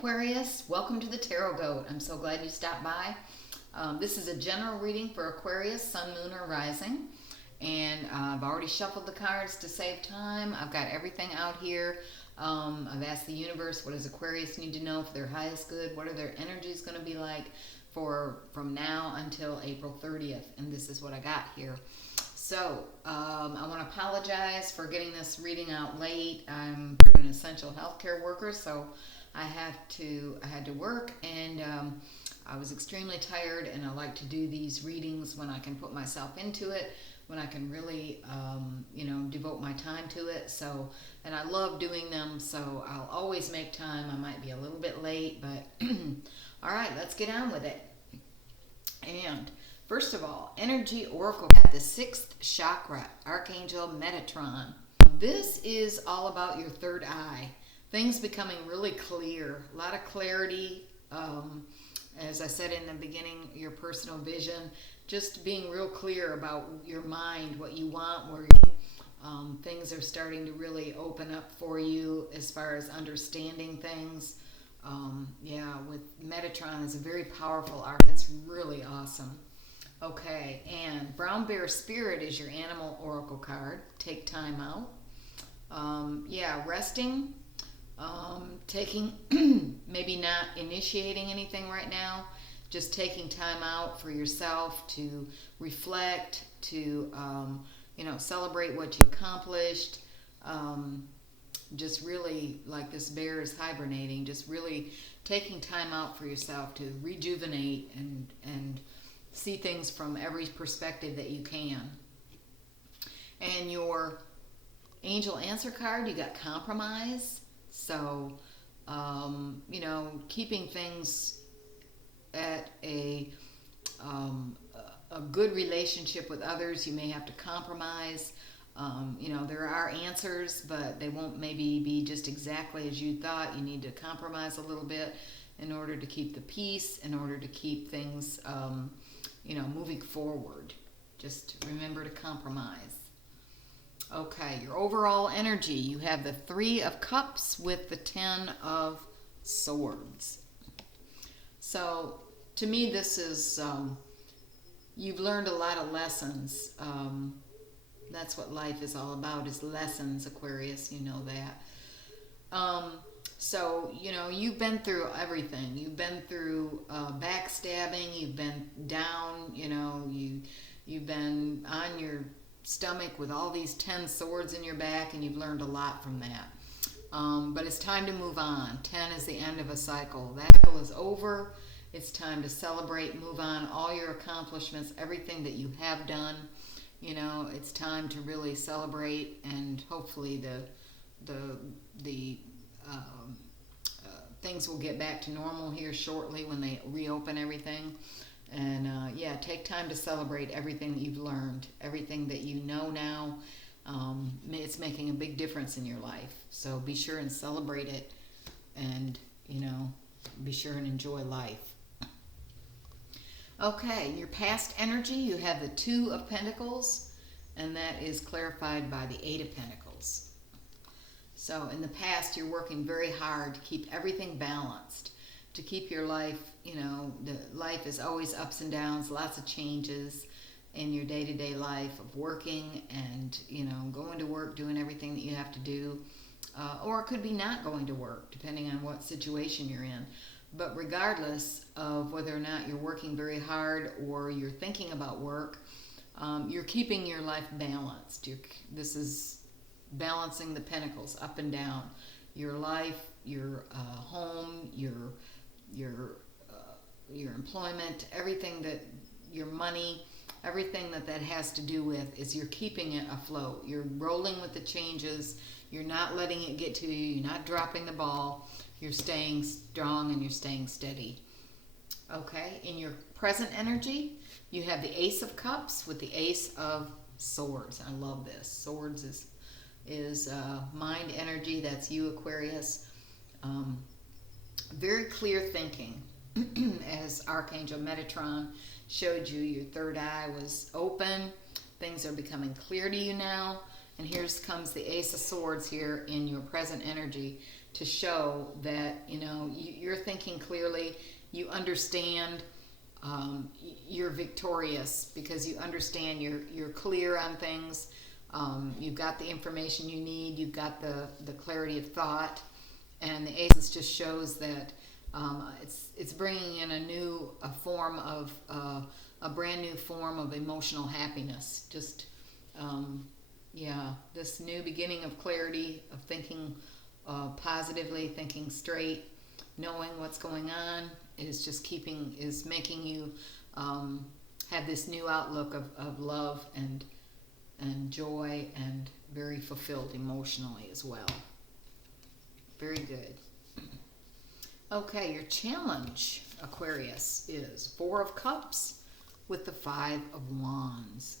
Aquarius, welcome to the Tarot Goat. I'm so glad you stopped by. This is a general reading for Aquarius, Sun, Moon, or Rising. And I've already shuffled the cards to save time. I've got everything out here. I've asked the universe, what does Aquarius need to know for their highest good? What are their energies going to be like from now until April 30th? And this is what I got here. So, I want to apologize for getting this reading out late. I'm an essential healthcare worker, so I had to work, and I was extremely tired, and I like to do these readings when I can put myself into it, when I can really, devote my time to it. So, and I love doing them, so I'll always make time. I might be a little bit late, but all right, let's get on with it. And first of all, Energy Oracle at the 6th chakra, Archangel Metatron. This is all about your third eye. Things becoming really clear, a lot of clarity. As I said in the beginning, your personal vision, just being real clear about your mind, what you want, where things are starting to really open up for you as far as understanding things. With Metatron is a very powerful art. That's really awesome. Okay, and Brown Bear Spirit is your animal oracle card. Take time out. Resting. Taking, maybe not initiating anything right now, just taking time out for yourself to reflect, to, celebrate what you accomplished. Just really, like this bear is hibernating, just really taking time out for yourself to rejuvenate and see things from every perspective that you can. And your angel answer card, you got compromise. So, keeping things at a good relationship with others, you may have to compromise. There are answers, but they won't maybe be just exactly as you thought. You need to compromise a little bit in order to keep the peace, in order to keep things, moving forward. Just remember to compromise. Okay, your overall energy, you have the 3 of Cups with the 10 of Swords. So, to me, this is, you've learned a lot of lessons. That's what life is all about, is lessons, Aquarius, you know that. You've been through everything. You've been through backstabbing, you've been down, you've been on your stomach with all these 10 swords in your back, and you've learned a lot from that. But it's time to move on. 10 is the end of a cycle. That cycle is over. It's time to celebrate, move on, all your accomplishments, everything that you have done. It's time to really celebrate, and hopefully the things will get back to normal here shortly when they reopen everything. And take time to celebrate everything that you've learned, everything that you know now. It's making a big difference in your life. So be sure and celebrate it, and, be sure and enjoy life. Okay, your past energy, you have the 2 of Pentacles, and that is clarified by the 8 of Pentacles. So in the past, you're working very hard to keep everything balanced, to keep your life, the life is always ups and downs, lots of changes in your day-to-day life of working and, going to work, doing everything that you have to do. Or it could be not going to work, depending on what situation you're in. But regardless of whether or not you're working very hard or you're thinking about work, you're keeping your life balanced. This is balancing the pentacles up and down. Your life, your home, your employment, everything that your money, everything that has to do with is you're keeping it afloat. You're rolling with the changes. You're not letting it get to you. You're not dropping the ball. You're staying strong and you're staying steady. Okay, in your present energy, you have the Ace of Cups with the Ace of Swords. I love this. Swords is mind energy. That's you, Aquarius. Very clear thinking. As Archangel Metatron showed you, your third eye was open. Things are becoming clear to you now. And here comes the Ace of Swords here in your present energy. to show that, you're thinking clearly, you understand, you're victorious because you understand, you're clear on things, you've got the information you need, you've got the clarity of thought, and the aces just shows that it's bringing in a brand new form of emotional happiness. Just this new beginning of clarity, of thinking positively, thinking straight, knowing what's going on is making you have this new outlook of love and joy, and very fulfilled emotionally as well. Very good. Okay, your challenge, Aquarius, is 4 of Cups with the 5 of Wands.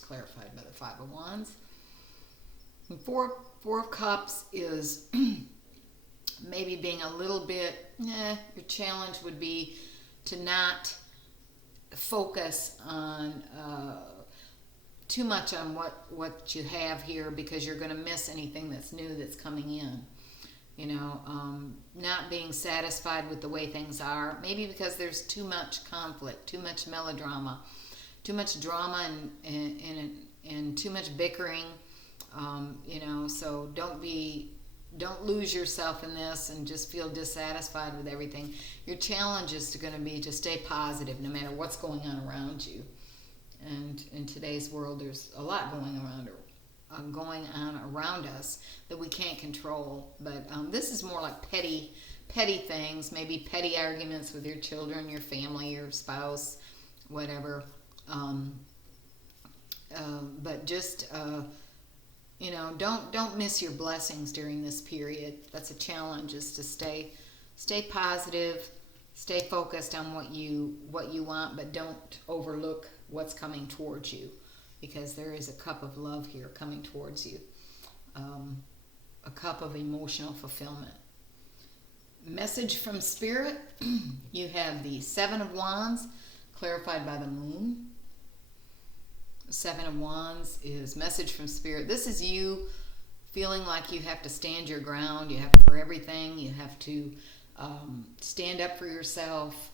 Clarified by the 5 of Wands. And 4 of Cups is maybe being a little bit, your challenge would be to not focus on too much on what you have here, because you're going to miss anything that's new that's coming in. Not being satisfied with the way things are, maybe because there's too much conflict, too much melodrama, too much drama, and too much bickering. So don't lose yourself in this and just feel dissatisfied with everything. Your challenge is going to be to stay positive no matter what's going on around you. And in today's world, there's a lot going on around us that we can't control. But this is more like petty things, maybe petty arguments with your children, your family, your spouse, whatever. But just don't miss your blessings during this period. That's a challenge, is to stay positive, stay focused on what you want, but don't overlook what's coming towards you, because there is a cup of love here coming towards you, a cup of emotional fulfillment. Message from Spirit, you have the 7 of Wands, clarified by the Moon. 7 of Wands is message from Spirit. This is you feeling like you have to stand your ground, you have to, for everything, you have to stand up for yourself.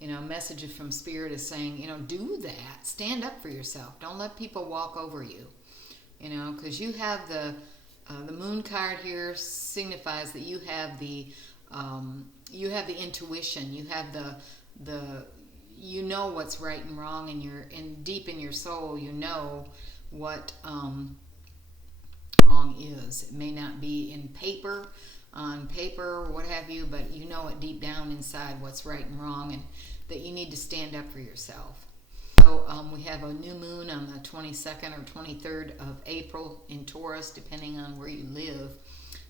Message from Spirit is saying, do that. Stand up for yourself. Don't let people walk over you. Because you have the Moon card here signifies that you have the intuition. You have the what's right and wrong, and deep in your soul, what wrong is. It may not be on paper, or what have you, but you know it deep down inside what's right and wrong, and that you need to stand up for yourself. So we have a new moon on the 22nd or 23rd of April in Taurus, depending on where you live.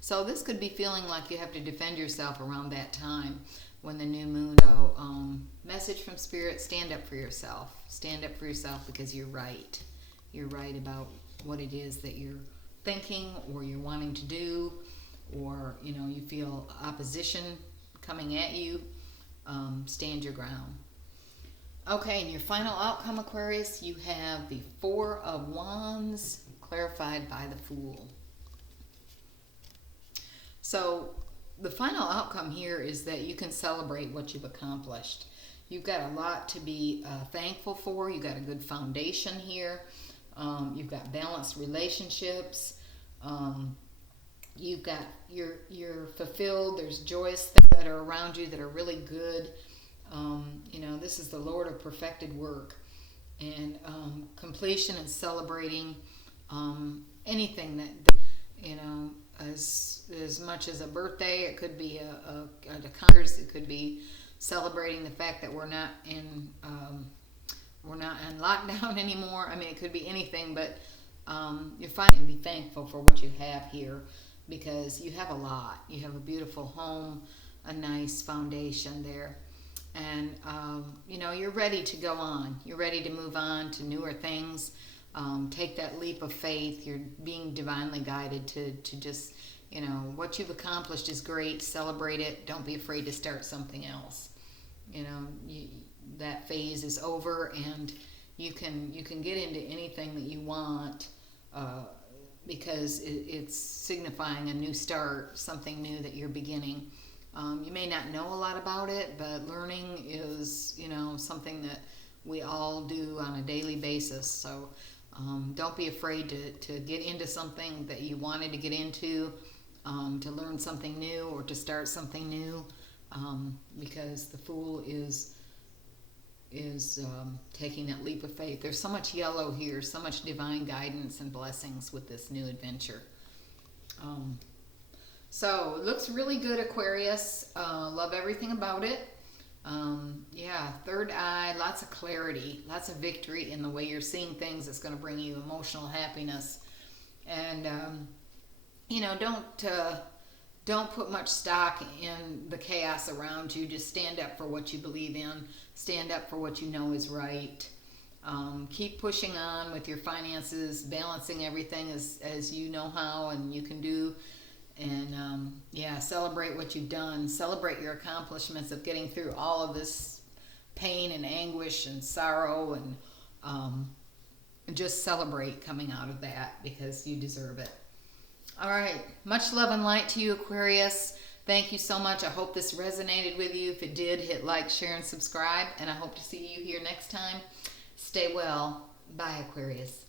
So this could be feeling like you have to defend yourself around that time when the new moon. So message from Spirit, stand up for yourself. Stand up for yourself, because you're right. You're right about what it is that you're thinking or you're wanting to do, or you feel opposition coming at you. Stand your ground. Okay, and your final outcome, Aquarius, you have the 4 of Wands, clarified by the Fool. So the final outcome here is that you can celebrate what you've accomplished. You've got a lot to be thankful for. You've got a good foundation here. You've got balanced relationships. You've got you're fulfilled. There's joyous things that are around you that are really good. This is the Lord of perfected work, and completion and celebrating anything that as much as a birthday. It could be a Congress. It could be celebrating the fact that we're not in lockdown anymore. I mean, it could be anything, but you're finding, be thankful for what you have here, because you have a lot. You have a beautiful home, a nice foundation there, and you're ready to go on. You're ready to move on to newer things. Take that leap of faith. You're being divinely guided to just, what you've accomplished is great. Celebrate it. Don't be afraid to start something else. That phase is over, and you can get into anything that you want because it's signifying a new start, something new that you're beginning. You may not know a lot about it, but learning is, something that we all do on a daily basis. So don't be afraid to get into something that you wanted to get into, to learn something new or to start something new, because the Fool is taking that leap of faith. There's so much yellow here, so much divine guidance and blessings with this new adventure. So it looks really good, Aquarius. Love everything about it. Yeah, third eye, lots of clarity, lots of victory in the way you're seeing things. It's going to bring you emotional happiness. And, don't put much stock in the chaos around you. Just stand up for what you believe in. Stand up for what you know is right. Keep pushing on with your finances, balancing everything as you know how and you can do. And celebrate what you've done. Celebrate your accomplishments of getting through all of this pain and anguish and sorrow, and just celebrate coming out of that because you deserve it. All right. Much love and light to you, Aquarius. Thank you so much. I hope this resonated with you. If it did, hit like, share, and subscribe. And I hope to see you here next time. Stay well. Bye, Aquarius.